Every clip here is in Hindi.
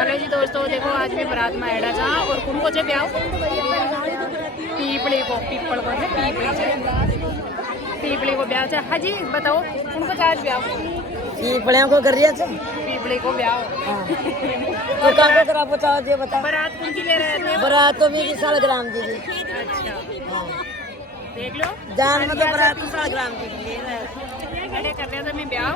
हेलो जी दोस्तों, देखो आज मैं बारात में आया था और कुन को जे ब्याह पीपली को पीपल को पीपली को ब्याह था। हाँ जी बताओ उनको चार्ज ब्याह पीपलियों को कर रही है पीपली को ब्याह तो कहाँ को करा बताओ ये बताओ। बारात कौन की ले रहे थे? बारात तो मेरी 100 ग्राम की थी। अच्छा देख लो जान में तो बारात 100 ग्राम की ले रहे खड़े कर रहे थे मैं ब्याह।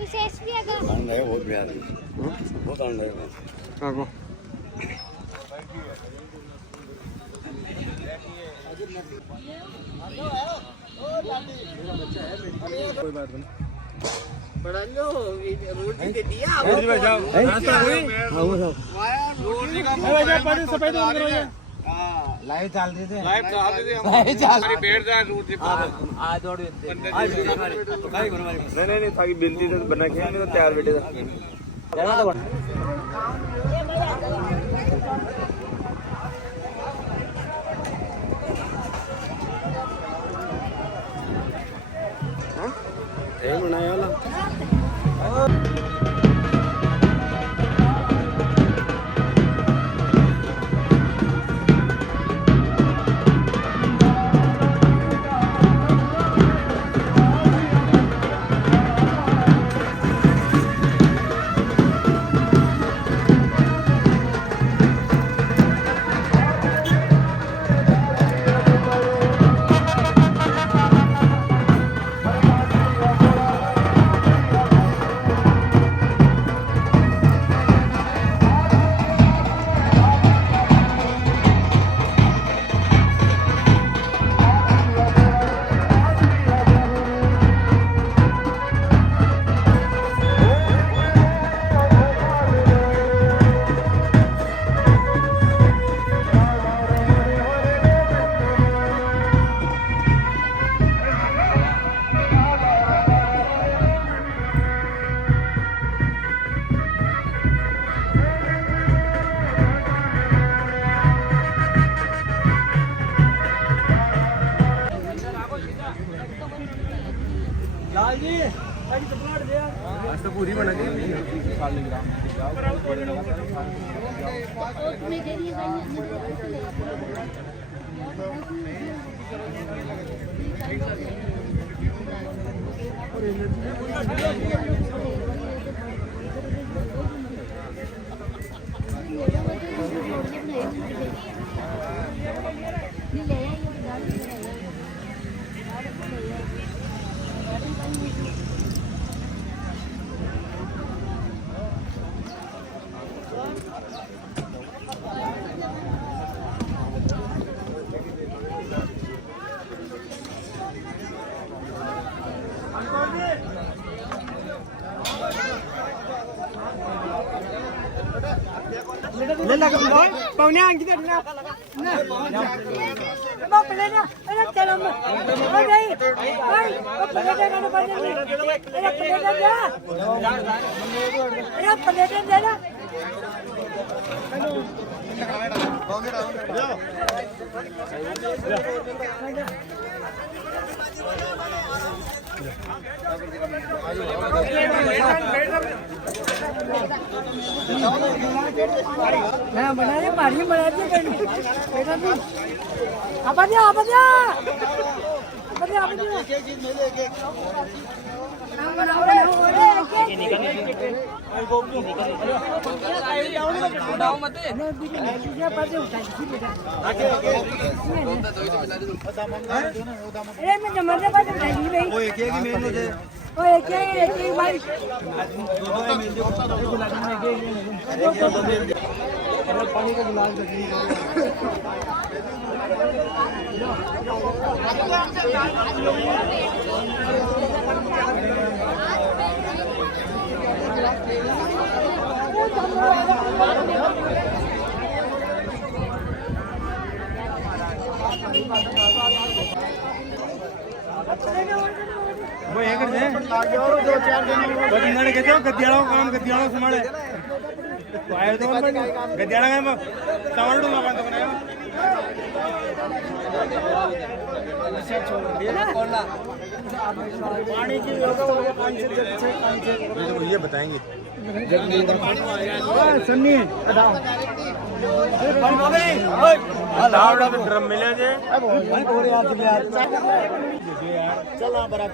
विशेष भी है बहुत प्यार बहुत आनंद है। कोई बात नहीं बड़ा लो रोटी दे दिया रोटी भाई जाओ नाश्ता हुई हां वो सब रोटी का भाई पानी सफाई तो करो ये लाइव चल रही थी लाइव चल रही थी लाइव चल हमारी बैठ जा रोटी पर आज दौड़ नहीं नहीं ताकि बिनती से बना के नहीं तो तैयार बैठे था जाना तो ए बनाया वाला आज तो पूरी बना दी 40 ग्राम ले लगा पौने अंकी दे ना ना पहले ना अरे चलो ओ नहीं भाई ओ पहले ना बंद नहीं अरे पहले ना अरे पहले दे ना ना बनाने पानी बना दी बेटा भी आप जा अरे मैं जमाने पास उठाई भाई वो एक ही मेन मुझे ओ एक ही भाई दो मिल जो पानी का गिलास वो ये कर दे दो चार दिन वो जिन्होंने कहते हो गद्दियालों काम गद्दियालों संभाले वायर तो गद्दियाला का सामान डूंगा बंद बनाया पानी की ये बताएंगे सन्नी ड्रम मिले थे चला बड़ा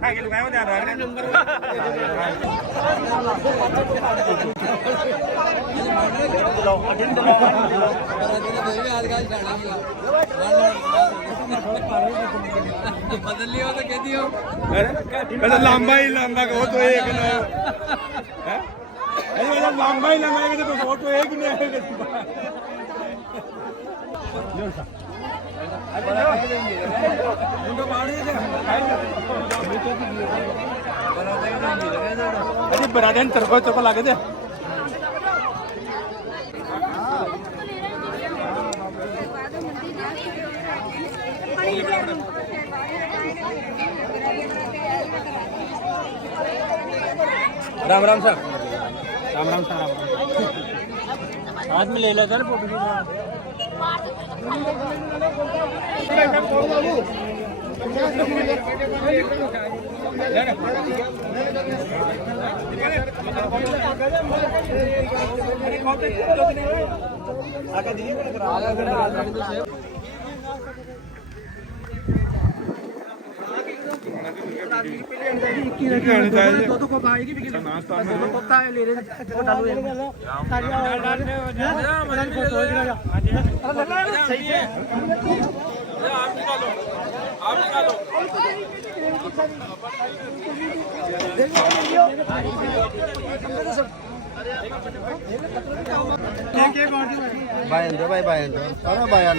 आगे लुगाए में ध्यान रखना बदल लियो तो कह दियो लंबा ही लंबा को तो एक ना है लंबा ही लंबा है तो फोटो एक नहीं आएगा अरे बरादन तरफ चको लागे थे राम राम सर राम राम सर हाथ में ले लेता ना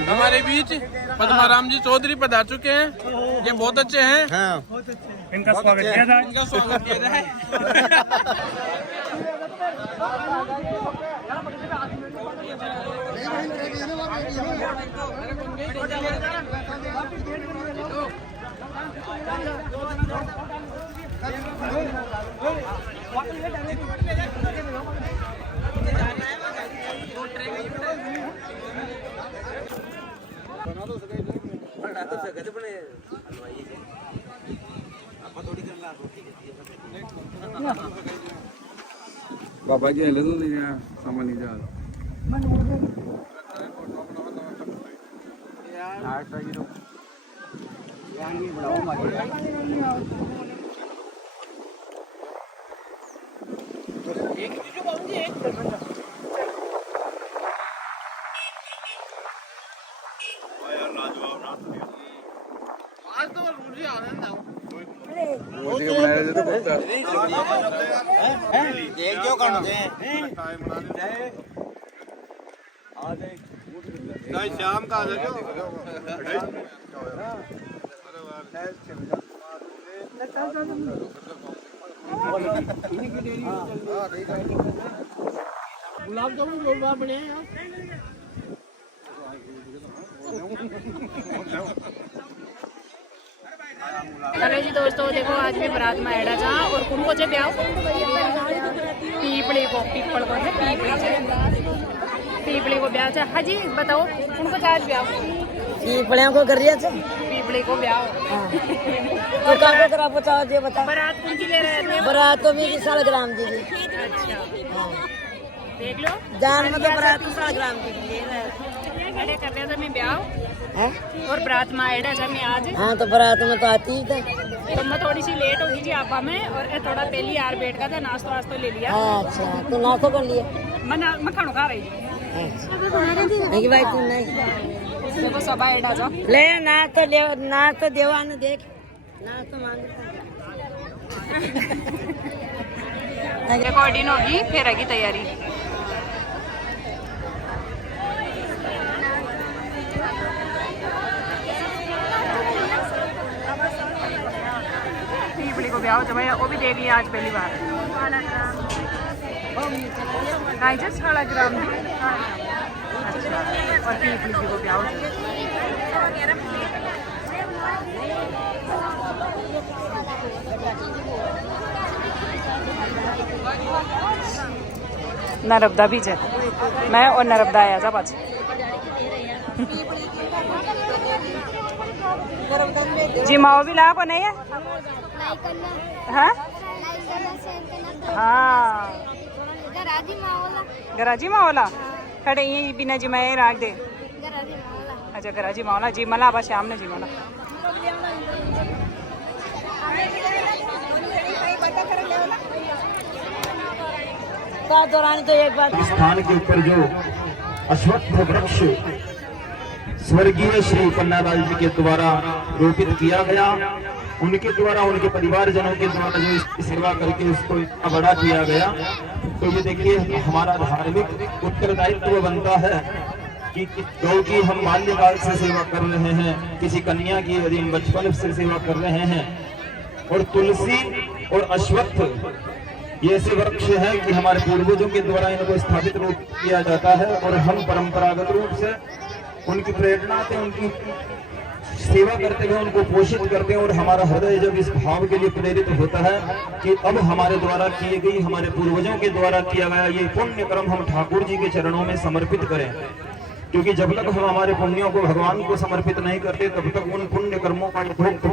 हमारे बीच पद्माराम जी चौधरी पधार चुके हैं। ये बहुत अच्छे हैं। हाँ। इनका स्वागत किया जाए। इनका स्वागत किया जाए। बना तो सके बने हलवाई है आप थोड़ी करना रोटी बाबा जी हेलो तो नहीं गया समझ नहीं जा आज तो मुझे आनंद आओ वो जी बनाया दे तो बहुत एक जो करना है नहीं शाम का आ जाओ गुलाब जामुन गोल बार बने हैं यार हेलो जी दोस्तों, देखो आज मैं बारात में आया था और कौन को जे ब्याह पीपले को पीपल को है पीपले को ब्याह था। हाँ जी बताओ कौन को आज ब्याह पीपड़ियों को कर रही है पीपले को ब्याह तो कहाँ को करा बताओ जी बता बारात कौन की ले रहे थे? बारात तो मेरी 100 ग्राम जी अच्छा देख लो जान में तो बारात 100 ग्राम की ले रहे अरे कर रहे थे मैं ब्याह हैं और बारात में आया था मैं आज हाँ तो बारात में तो आती ही था तो मैं थोड़ी सी लेट हो गई थी आपा में और थोड़ा पहले यार बैठ का था नाश्तो वास्तो ले लिया। अच्छा तो नाश्तो कर लिया मैं खाना खा रही थी। नहीं भाई तू नहीं देखो सब आया था ले ना तो देवा ने देख ना तो मांग रिकॉर्डिंग होगी फिर आएगी तैयारी। पीपली को ब्याह हो भैया वो भी देख लिया आज पहली बार। जस्ट 16 ग्राम और पीपली को ब्याह हो नर्मदा बीच है मैं और नर्मदा आया था पास। जी माओ भी ला को नहीं है हाँ हाँ गराजी माओला खड़े ये बिना जिमाए राख दे। अच्छा गराजी माओला जी मला बस शाम ने जी मला दौरान तो एक बात स्थान के ऊपर जो अश्वत्थ वृक्ष स्वर्गीय श्री पन्नालाल जी के द्वारा रोपित किया गया, उनके द्वारा उनके परिवारजनों के द्वारा जो इसकी सेवा करके इसको इतना बड़ा किया गया, तो ये देखिए हमारा धार्मिक उत्तरदायित्व बनता है कि गौ की हम बाल्यकाल से सेवा कर रहे हैं, किसी कन्या की यदि हम बचपन से सेवा कर रहे हैं। और तुलसी और अश्वत्थ ये ऐसे वृक्ष है कि हमारे पूर्वजों के द्वारा इनको स्थापित रूप किया जाता है और हम परंपरागत रूप से उनकी प्रेरणा से उनकी सेवा करते हुए उनको पोषित करते हैं। और हमारा हृदय जब इस भाव के लिए प्रेरित होता है कि अब हमारे द्वारा किए गई हमारे पूर्वजों के द्वारा किया गया ये पुण्य कर्म हम ठाकुर जी के चरणों में समर्पित करें, क्योंकि जब तक हम हमारे पुण्यों को भगवान को समर्पित नहीं करते तब तक उन पुण्य कर्मों का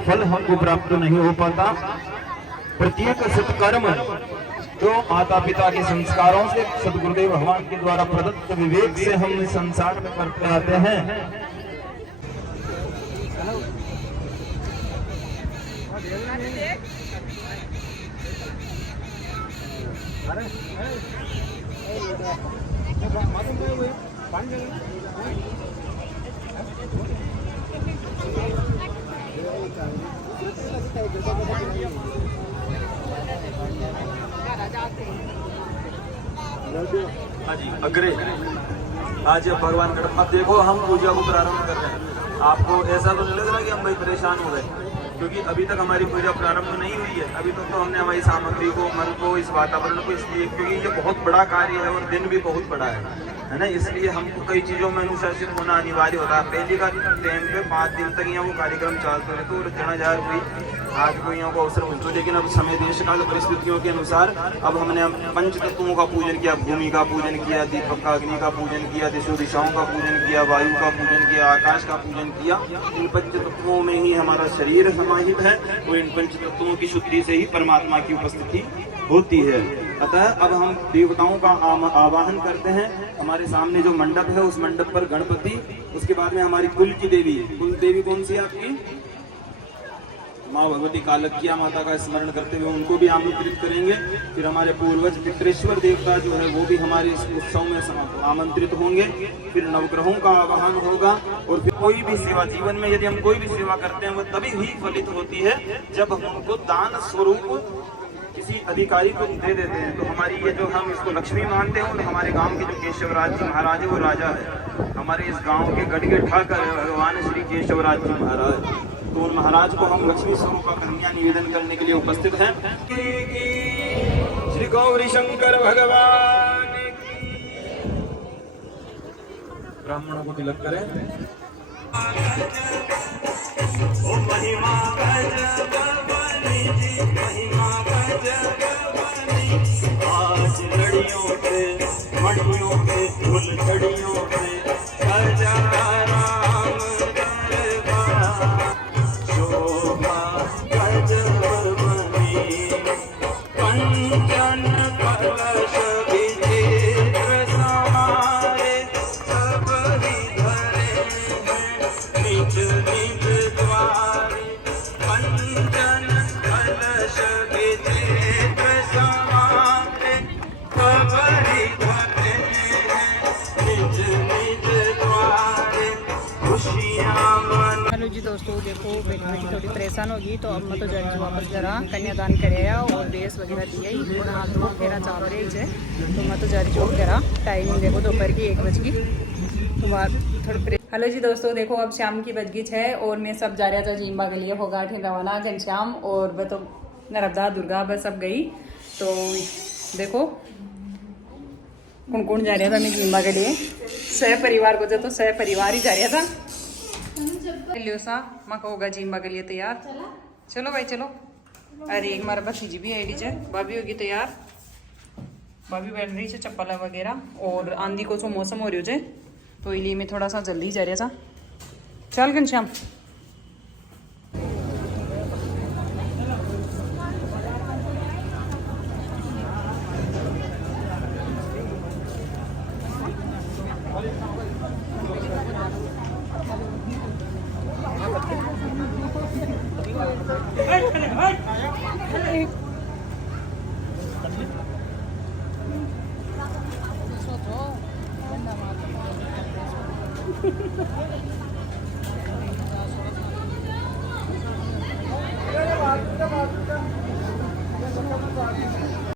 फल हमको प्राप्त नहीं हो पाता। प्रत्येक सत्कर्म जो माता पिता के संस्कारों से सदगुरुदेव भगवान के द्वारा प्रदत्त विवेक से हम इस संसार में करते आते हैं। अग्रे आज भगवान गणपति, अब देखो हम पूजा को प्रारंभ कर रहे हैं। आपको ऐसा तो नहीं लग रहा कि हम भाई परेशान हो गए, क्योंकि अभी तक हमारी पूजा प्रारंभ नहीं हुई है। अभी तक तो हमने हमारी सामग्री को, मन को, इस वातावरण को, इसलिए क्योंकि ये बहुत बड़ा कार्य है और दिन भी बहुत बड़ा है ना, इसलिए हमको कई चीज़ों में अनुशासित होना अनिवार्य होता है। पहले का टाइम पे 5 दिन तक यहाँ वो कार्यक्रम चलते रहे तो जनाजार हुई, आज को यहाँ को अवसर मिलता, लेकिन अब समय देश काल परिस्थितियों के अनुसार अब हमने पंच तत्वों का पूजन किया, भूमि का पूजन किया, दीपक का अग्नि का पूजन किया, दिशो दिशाओं का पूजन किया, वायु का पूजन किया, आकाश का पूजन किया। इन पंच तत्वों में ही हमारा शरीर समाहित है और इन पंच तत्वों की शुद्धि से ही परमात्मा की उपस्थिति होती है। अतः अब हम देवताओं का आवाहन करते हैं। हमारे सामने जो मंडप है उस मंडप पर गणपति, उसके बाद में हमारी कुल की देवी, कुल देवी कौन सी है आपकी? माँ भगवती कालकिया माता का स्मरण करते हुए उनको भी आमंत्रित करेंगे। फिर हमारे पूर्वज पितृश्वर देवता जो है वो भी हमारे इस उत्सव में आमंत्रित होंगे। फिर नवग्रहों का आवाहन होगा और फिर कोई भी सेवा, जीवन में यदि हम कोई भी सेवा करते हैं वो तभी ही फलित होती है जब हम उनको दान स्वरूप किसी अधिकारी को दे देते हैं। तो हमारी ये जो हम इसको लक्ष्मी मानते हैं, तो हमारे गांव के जो केशवराज जी महाराज है वो राजा है। हमारे इस गांव के गढ़ ठाकर भगवान श्री केशवराज जी महाराज, तो उन महाराज को हम लक्ष्मी स्वरूप का कन्या निवेदन करने के लिए उपस्थित हैं। श्री गौरी शंकर भगवान ब्राह्मणों को तिलक करें। आज लड़ियों पे मड़ियों पे फूल छड़ियों पे सजा राम दरबार, शोभा गजब बनी कंचन कलश विचित्र समारे, सब ही धरे हैं निज निज द्वारे, कंचन कलश विचित्र समारे, सब ही धरे हैं निज निज द्वारे, खुशियां मन। हेलो जी दोस्तों, देखो बेटी थोड़ी परेशान होगी तो अब मैं तो जल्दी वापस जरा कन्यादान करे और बेस वगैरह दिए ही और हाथ वगैरह चाव रही है। तो मैं तो जल्दी चौक करा, टाइमिंग देखो दोपहर की 1 बजे की। तो थोड़ी हेलो जी दोस्तों, देखो अब शाम की बज गई 6 और मैं सब जा रहा था जीम्बा के लिए, होगा रवाना घनश्याम और वह तो नर्मदा दुर्गा बस सब गई। तो देखो कौन कौन जा रहा था मैं जीम्बा के लिए, सह परिवार को तो सह परिवार ही जा रहा था। लियो सा माँ को होगा जीम्बा के लिए तैयार, चलो भाई चलो। अरे एक मारा भतीजी भी आई है, भाभी होगी तैयार, भाभी बैठ रही है चप्पल वगैरह। और आंधी को जो मौसम हो रही है तो इसलिए मैं थोड़ा सा जल्दी जा रहा था। चल घनश्याम।